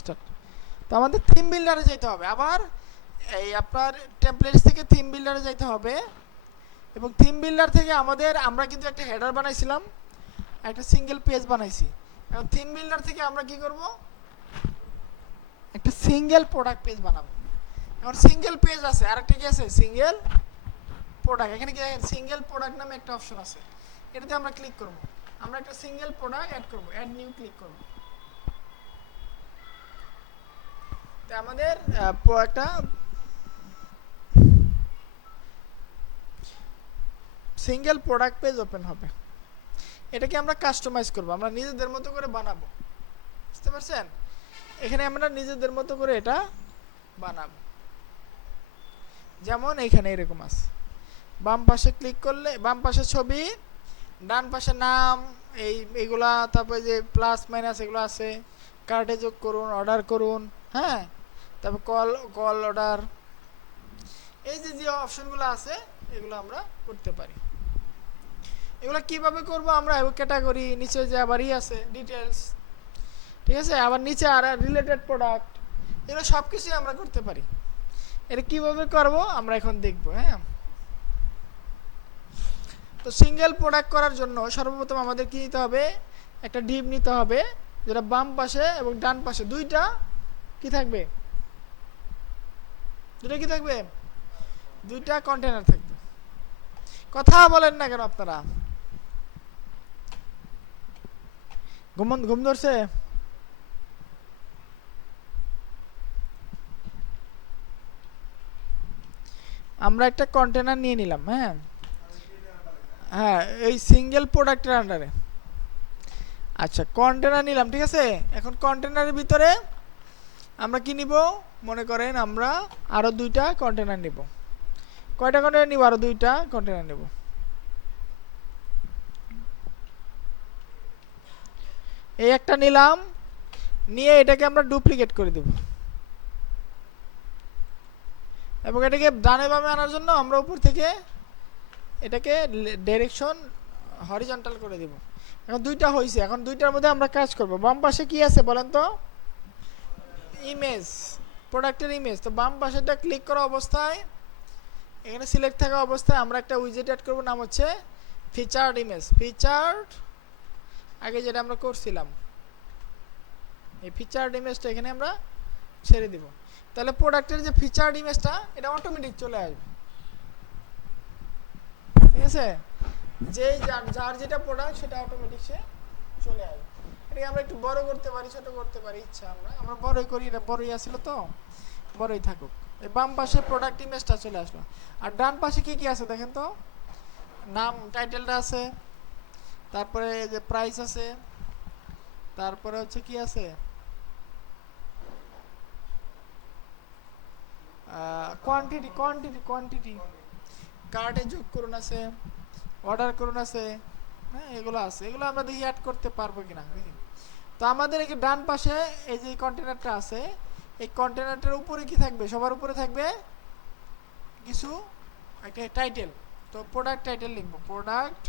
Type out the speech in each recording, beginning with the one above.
Start. তো আমাদের theme বিল্ডারে যেতে হবে, আবার এই আপনার টেমপ্লেটস থেকে থিম বিল্ডারে যেতে হবে, এবং থিম বিল্ডার থেকে আমরা কিন্তু একটা হেডার বানাইছিলাম, একটা সিঙ্গেল পেজ বানাইছি। এখন থিম বিল্ডার থেকে আমরা কি করব, একটা সিঙ্গেল প্রোডাক্ট পেজ বানাবো। এখন সিঙ্গেল পেজ আছে, আরেকটা কি আছে, সিঙ্গেল প্রোডাক্ট। এখানে কি দেখেন সিঙ্গেল প্রোডাক্ট নামে একটা অপশন আছে, এটাতে আমরা ক্লিক করব। আমরা একটা সিঙ্গেল প্রোডাক্ট অ্যাড করব, অ্যাড নিউ ক্লিক করব। তো আমাদের একটা সিঙ্গেল প্রোডাক্ট পেজ ওপেন হবে। এটাকে আমরা কাস্টমাইজ করব, আমরা নিজেদের মতো করে বানাবো। বুঝতে পারছেন? এখানে আমরা নিজেদের মতো করে এটা বানাবো। যেমন এখানে এরকম আছে, বাম পাশে ক্লিক করলে বাম পাশে ছবি, ডান পাশে নাম, এইগুলা, তারপরে যে প্লাস মাইনাস এগুলো আছে, কার্টে যোগ করুন, অর্ডার করুন, হ্যাঁ, তারপর কল কল অর্ডার, এই যে যে অপশনগুলো আছে এগুলো আমরা করতে পারি। এগুলো কিভাবে করব আমরা, ক্যাটাগরি নিচে যে আবারই আছে ডিটেলস, ঠিক আছে, আবার নিচে আর রিলেটেড প্রোডাক্ট, এগুলো সব কিছুই আমরা করতে পারি। এটা কিভাবে করব আমরা এখন দেখব। হ্যাঁ, তো সিঙ্গেল প্রোডাক্ট করার জন্য সর্বপ্রথম আমাদের কি নিতে হবে, একটা ডিপ নিতে হবে, যেটা বাম পাশে এবং ডান পাশে দুইটা কি থাকবে, দুটো কি থাকবে, দুইটা কন্টেনার থাকবে। কথা বলেন না কেন আপনারা, ঘুম ধরছে? আমরা একটা কন্টেনার নিয়ে নিলাম। হ্যাঁ, হ্যাঁ, এই সিঙ্গেল প্রোডাক্টের আন্ডারে। আচ্ছা, কন্টেনার নিলাম, ঠিক আছে। এখন কন্টেনারের ভিতরে আমরা কি নিব, মনে করেন আমরা আরো দুইটা কন্টেনার নিব। কয়টা কন্টেনার নিব, আরো দুইটা কন্টেনার নিব। এই একটা নিলাম, নিয়ে এটাকে আমরা ডুপ্লিকেট করে দেব, এবং এটাকে ডানে বামে আনার জন্য আমরা উপর থেকে এটাকে ডাইরেকশন হরিজন্টাল করে দেব। এখন দুইটা হয়েছে, এখন দুইটার মধ্যে আমরা কাজ করব। বাম পাশে কি আছে বলেন তো, ইমেজ, প্রোডাক্টের ইমেজ। তো বাম পাশেটা ক্লিক করা অবস্থায়, এখানে সিলেক্ট থাকা অবস্থায় আমরা একটা উইজেট অ্যাড করব, নাম হচ্ছে ফিচার্ড ইমেজ। ফিচার্ড, আগে যেটা আমরা করছিলাম, এই ফিচার্ড ইমেজটা এখানে আমরা ছেড়ে দিব। তাহলে প্রোডাক্টের যে ফিচার্ড ইমেজটা, এটা অটোমেটিক চলে আসবে, ঠিক আছে। যে যার যেটা প্রোডাক্ট সেটা অটোমেটিক সে চলে আসবে। এটাকে আমরা একটু বড় করতে পারি, ছোট করতে পারি, ইচ্ছা আমরা বড়ই করি, এটা বড়ই আসলো তো বড়ই থাকুক। এই বাম পাশে প্রোডাক্ট ইমেজটা চলে আসলো। আর ডান পাশে কি কি আছে দেখেন তো, নাম টাইটেলটা আছে, তারপরে যে প্রাইস আছে, তারপরে হচ্ছে কি আছে, কোয়ান্টিটি কোয়ান্টিটি কোয়ান্টিটি, কার্টে যোগ করুন আছে, অর্ডার করুন আছে, হ্যাঁ, এগুলো আছে। এগুলো আমরা দেখি অ্যাড করতে পারবো কিনা দেখি। তো আমাদের এই ডান পাশে এই যে কন্টেনারটা আছে, এই কন্টেনারটার উপরে কি থাকবে, সবার উপরে থাকবে কিছু একটা টাইটেল। তো প্রোডাক্ট টাইটেল লিখবো, প্রোডাক্ট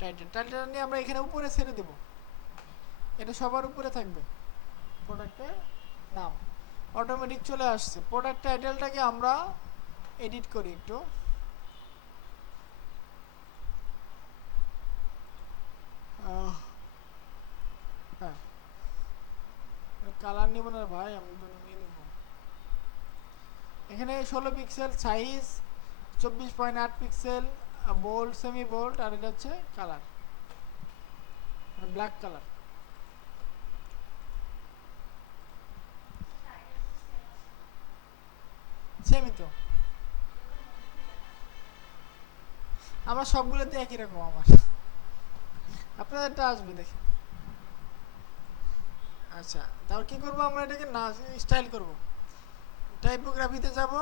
টাইটেল। টাইটেলটা নিয়ে আমরা এখানে উপরে ছেড়ে দেব, এটা সবার উপরে থাকবে প্রোডাক্টের নাম। অটোমেটিক চলে আসছে। প্রোডাক্ট টাইটেলটাকে আমরা এডিট করি একটু। হ্যাঁ, কালার নিব না ভাই, আমি নিয়ে নেব। এখানে 16 pixel size, 24.8 pixel, bold, semi bold, আর এটা হচ্ছে কালার, ব্ল্যাক কালার। সেমই তো, আমার সবগুলোতে একই রকম। আপনাদেরটা আসবে দেখে। আচ্ছা, তারপর কি করবো, আমরা এটাকে না স্টাইল করব। টাইপোগ্রাফিতে যাব,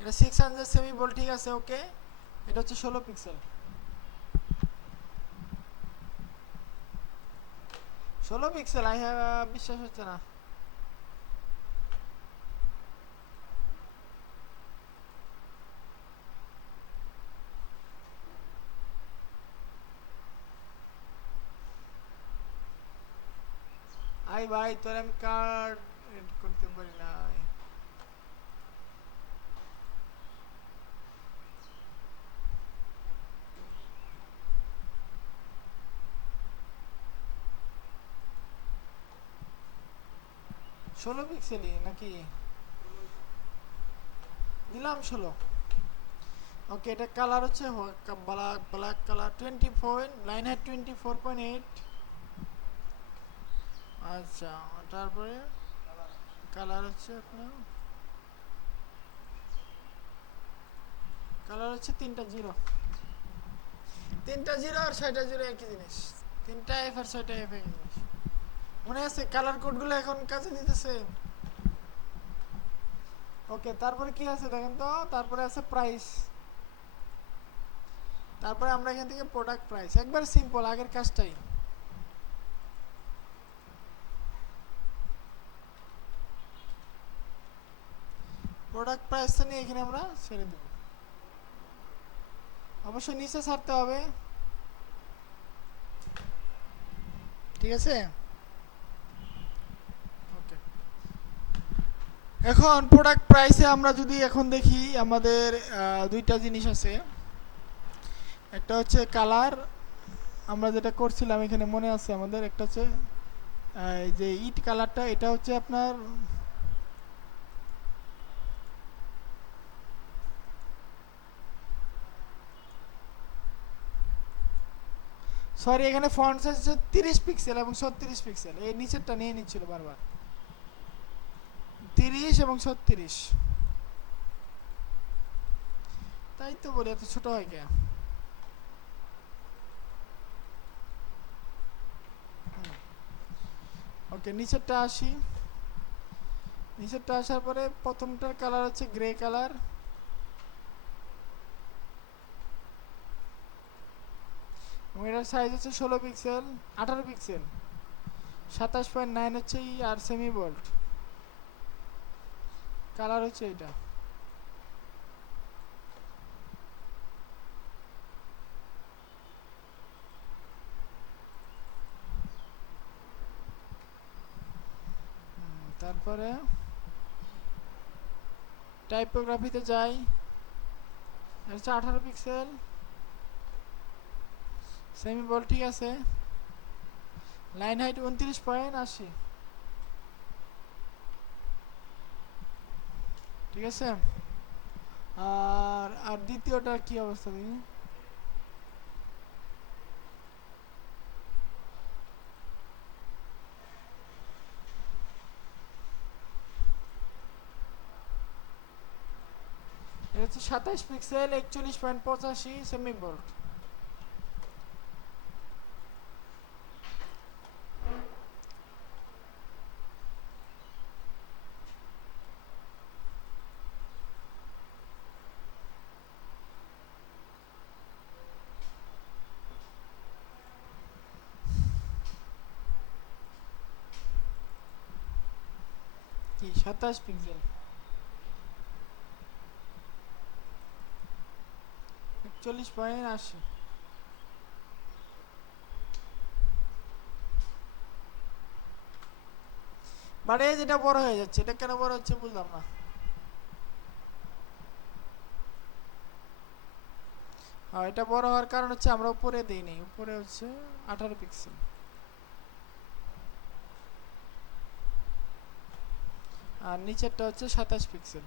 এটা 600 সেমি বোল্ড, ঠিক আছে, ওকে। এটা হচ্ছে 16 পিক্সেল, 16 পিক্সেল। বিশ্বাস হচ্ছে না। ভাই তোর আমি কার্ড এড করতে পারি না। 16 পিক্সেলই নাকি? দিলাম 16। ওকে, এটা কালার হচ্ছে black, black colour 24, line height 24.8। আচ্ছা, তারপরে কালার হচ্ছে আপনার, কালার হচ্ছে তিনটা জিরো। তিনটা জিরো আর 6টা জিরো একই জিনিস। তিনটা এফ আর 6টা এফ একই জিনিস। মনে আছে কালার কোডগুলো এখন কাজে দিতেছে? ওকে, তারপরে কি আছে দেখেন তো? তারপরে আছে প্রাইস। তারপরে আমরা এখান থেকে প্রোডাক্ট প্রাইস, একবার সিম্পল আগের কাজটাই। প্রোডাক্ট প্রাইসটা নিয়ে এখানে আমরা ছেড়ে দেব। অবশ্যই নিচে ছাড়তে হবে, ঠিক আছে? ওকে, এখন প্রোডাক্ট প্রাইসে আমরা যদি এখন দেখি, আমাদের দুইটা জিনিস আছে। একটা হচ্ছে কালার, আমরা যেটা করছিলাম এখানে মনে আছে আমাদের, একটা হচ্ছে এই যে ইট কালারটা, এটা হচ্ছে আপনার সরি, এখানে ফন্ট সাইজ হচ্ছে 30 পিক্সেল এবং 36 পিক্সেল। এই নিচেরটা নিয়ে নিচ্ছিল বারবার, 30 এবং 36। তাই তো বলি এত ছোট হয় কে। ওকে, নিচেরটা আসি। নিচেরটা আসার পরে প্রথমটার কালার হচ্ছে গ্রে কালার, এবং এটার সাইজ হচ্ছে 16 পিক্সেল, 18 পিক্সেল, 27.9 হচ্ছে আর সেমি বোল্ট। কালার হচ্ছে এটা। তারপরে টাইপোগ্রাফিতে যাই, এটা হচ্ছে 18 পিক্সেল, সেমি বোল্ট, ঠিক আছে। লাইন হাইট 29.80, ঠিক আছে। আর আর দ্বিতীয়টার কি অবস্থা দেখি। এটা হচ্ছে 27 পিক্সেল, 41.85 সেমি বোল্ট। কি 27 পিক্সেল, 41.80। বাট এই যেটা বড় হয়ে যাচ্ছে, এটা কেন বড় হচ্ছে বুঝলাম না। এটা বড় হওয়ার কারণ হচ্ছে আমরা উপরে দিইনি, উপরে হচ্ছে 18 পিক্সেল, আর নিচেরটা হচ্ছে 27 পিক্সেল।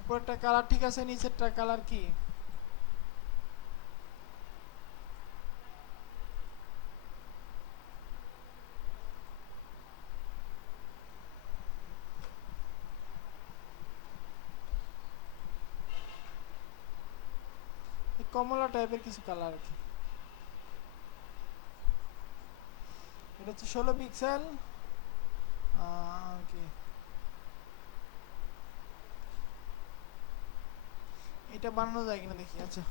উপরটা কালার ঠিক আছে, নিচেরটা কালার কি? কমলা টাইপের কিছু কালার আর কি। এটা হচ্ছে 16 পিক্সেল। কি এটা বানানো যায় কিনা দেখি। আচ্ছা,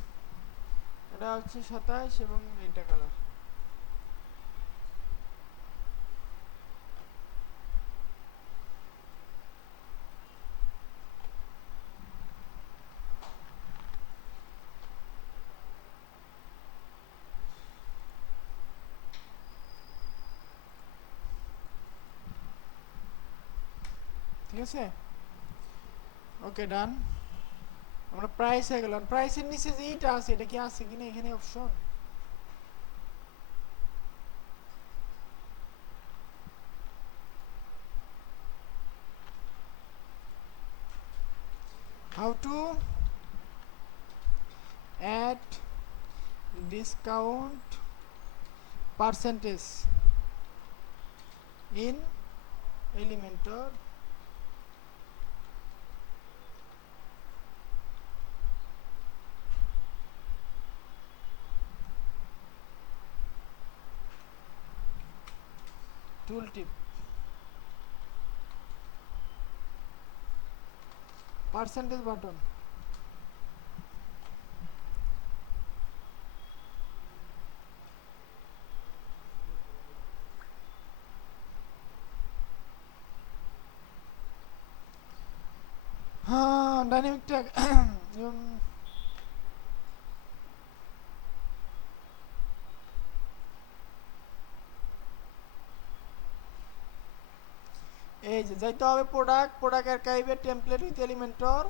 এটা হচ্ছে 27 এবং এটা কালার। ঠিক আছে, ওকে ডান। আমরা প্রাইস হয়ে গেল। প্রাইসের নিচে যে এইটা আছে এটা কি আছে কিনা এখানে option? How to add discount percentage in Elementor tool tip percentage button. হ্যাঁ ডাইনামিক ট্যাগ এই যে যাইতে হবে প্রোডাক্ট আর্কাইভে template with Elementor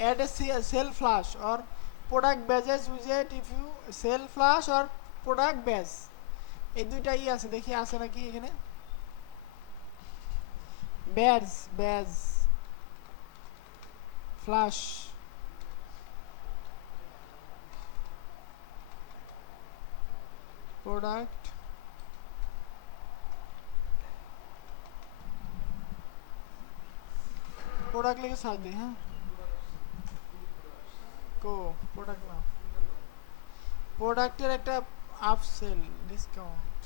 add a sale flash or product badges উইজেট if you sale flash or product badge, এই দুইটাই আছে, দেখি আছে নাকি এখানে। ব্যাজ ফ্লাশ প্রোডাক্ট লিখে সার্চ দিই। হ্যাঁ কো প্রোডাক্ট না, প্রোডাক্টের একটা আপ সেল ডিসকাউন্ট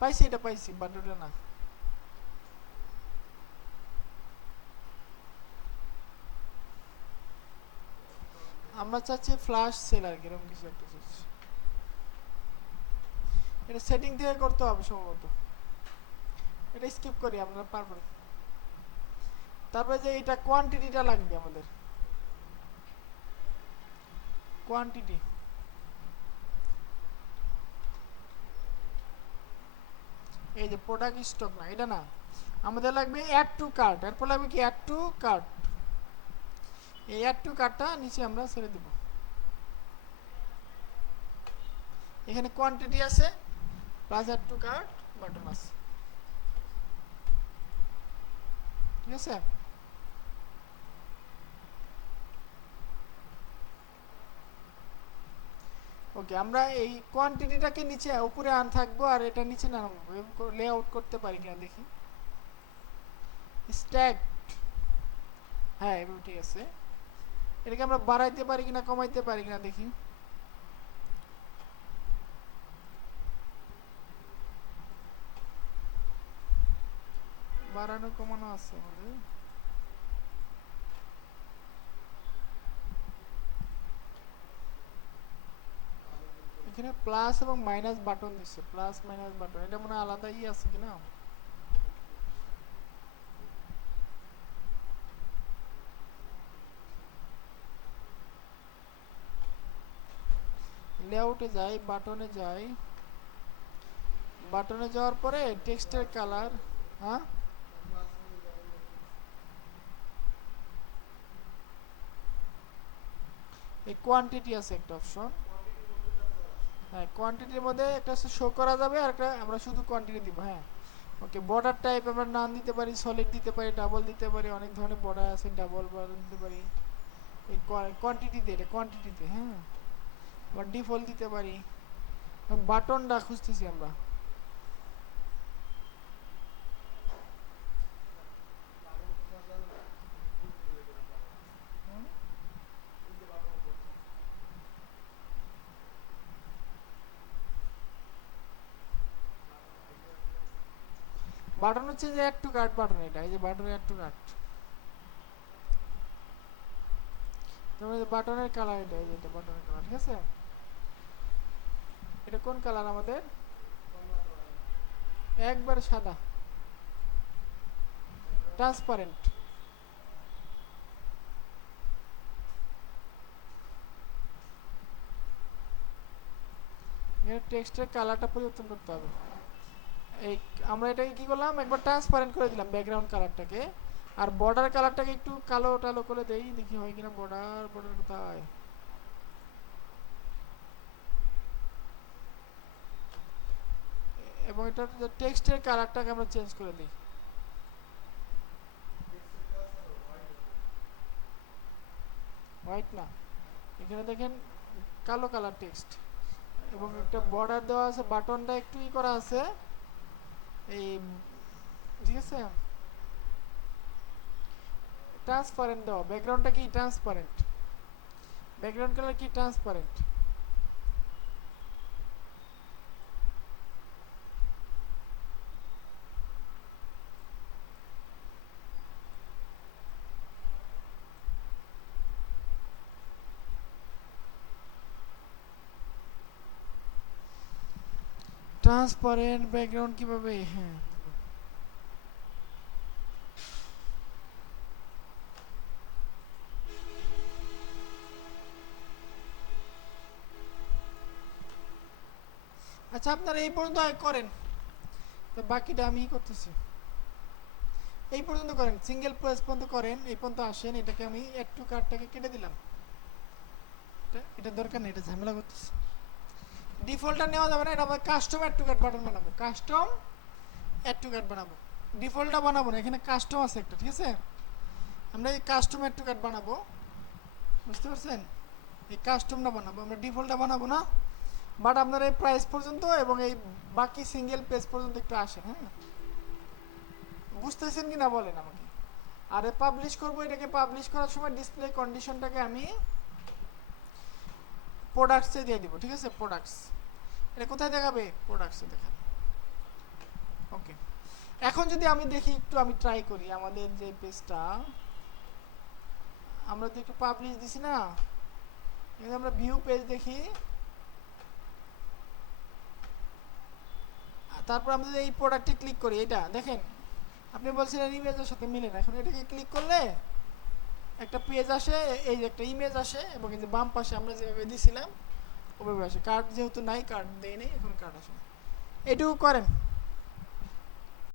পাইছি, এটা পাইছি বাট ওটা না। আমরা চাচ্ছি ফ্ল্যাশ সেল আর কি, এরকম কিছু একটা চাচ্ছি। এটা সেটিং থেকে করতে হবে সম্ভবত, এটা স্কিপ করি, আমরা পারবো না। তারপরে যে এটা কোয়ান্টিটিটা লাগবে আমাদের, কোয়ান্টিটি এই যে প্রোডাক্ট স্টক না, এটা না, আমাদের লাগবে অ্যাড টু কার্ট। এরপর লাগবে কি অ্যাড টু কার্ট, এই অ্যাড টু কার্টটা নিচে আমরা ছেড়ে দেব। এখানে কোয়ান্টিটি আছে plus add to cart button আছে, ঠিক আছে। ওকে, আমরা এই কোয়ান্টিটিটাকে নিচে উপরে আন থাকবো আর এটা নিচে নামাবো। লেআউট করতে পারি কিনা দেখি, স্ট্যাক, হ্যাঁ এবার ঠিক আছে। এটাকে আমরা বাড়াইতে পারি কিনা কমাইতে পারি কিনা দেখি। বাড়ানো কমানো আছে আমাদের। এখানে প্লাস এবং মাইনাস বাটন দিচ্ছে, প্লাস মাইনাস বাটন, এটা মনে হয় আলাদাই আছে কিনা। লেআউটে যাই, বাটনে যাই, বাটনে যাওয়ার পরে টেক্সটের কালার, হ্যাঁ এই কোয়ান্টিটি আছে একটা অপশন, হ্যাঁ কোয়ান্টিটির মধ্যে একটা শো করা যাবে আর একটা আমরা শুধু কোয়ান্টিটি দিব। হ্যাঁ ওকে, বর্ডার টাইপ আমরা নান দিতে পারি, সলিড দিতে পারি, ডাবল দিতে পারি, অনেক ধরনের বর্ডার আছে, ডাবল বর্ডার দিতে পারি। এই কোয়ান্টিটিতে, এটা কোয়ান্টিটিতে, হ্যাঁ বা ডিফল্ট দিতে পারি। বাটনটা খুঁজতেছি আমরা, বাটন হচ্ছে যে অ্যাড টু কার্ট বাটন, এটা এই যে বাটন অ্যাড টু কার্ট, তারপরে বাটনের কালার, এটা এই যে এটা বাটনের কালার, ঠিক আছে। এটা কোন কালার আমাদের? একবার সাদা, ট্রান্সপারেন্ট। এর টেক্সটের কালারটা পরিবর্তন করতে হবে। এই আমরা এটাকে কি করলাম, একবার ট্রান্সপারেন্ট করে দিলাম ব্যাকগ্রাউন্ড কালারটাকে, আর বর্ডার কালারটাকে একটু কালো টালো করে দেই, দেখি হয় কিনা। বর্ডার বর্ডার কোথায়? এবং এটা টেক্সটের কালারটাকে আমরা চেঞ্জ করে দিই। হোয়াইট না, এখানে দেখেন কালো কালার টেক্সট, এবং একটা বর্ডার দেওয়া আছে, বাটনটা একটু ই করা আছে এই, ঠিক আছে। ট্রান্সপারেন্ট দেওয়া, ব্যাকগ্রাউন্ডটা কি ট্রান্সপারেন্ট, ব্যাকগ্রাউন্ড কালার কি ট্রান্সপারেন্ট। ট্রান্সপারেন্ট ব্যাকগ্রাউন্ড কিভাবে? হ্যাঁ, আচ্ছা আপনারা এই পর্যন্ত করেন, তো বাকিটা আমি করতেছি। এই পর্যন্ত করেন, সিঙ্গেল পেজ পর্যন্ত করেন, এই পর্যন্ত আসেন। এটাকে আমি অ্যাড টু কার্টটাকে কেটে দিলাম, এটা দরকার নেই, এটা ঝামেলা করতেছে। ডিফল্টটা নেওয়া যাবে না, এটা আমরা custom add to cart button বানাবো, কাস্টম অ্যাড টু কার্ট বানাবো। ডিফল্টটা বানাবো না, এখানে কাস্টম আছে একটা, ঠিক আছে। আমরা এই কাস্টম অ্যাড টু কার্ট বানাবো, বুঝতে পারছেন? এই কাস্টমটা বানাবো আমরা, ডিফল্টটা বানাবো না। বাট আপনারা এই প্রাইস পর্যন্ত এবং এই বাকি সিঙ্গেল পেজ পর্যন্ত একটু আসেন, হ্যাঁ। বুঝতেছেন কি না বলেন আমাকে। আর পাবলিশ করবো, এটাকে পাবলিশ করার সময় ডিসপ্লে কন্ডিশনটাকে আমি প্রোডাক্টসে দিয়ে দিব, ঠিক আছে। প্রোডাক্টস, এটা কোথায় দেখাবে? প্রোডাক্টসে দেখাবে। ওকে, এখন যদি আমি দেখি একটু, আমি ট্রাই করি আমাদের যে পেজটা আমরা তো একটু পাবলিশ দিছি না, যদি আমরা ভিউ পেজ দেখি, তারপর আমরা এই প্রোডাক্টে ক্লিক করি, এটা দেখেন আপনি বলছিলেন ইমেজের সাথে মিলে না, এখন এটাকে ক্লিক করলে একটা পেজ আসে, এই যে একটা ইমেজ আসে, এবং এই যে বাম পাশে আমরা যেভাবে দিছিলাম ওভাবে আসে। কার্ড যেহেতু নাই, কার্ড দেয় নেই, এখন কার্ড আসে। এটুকু করেন।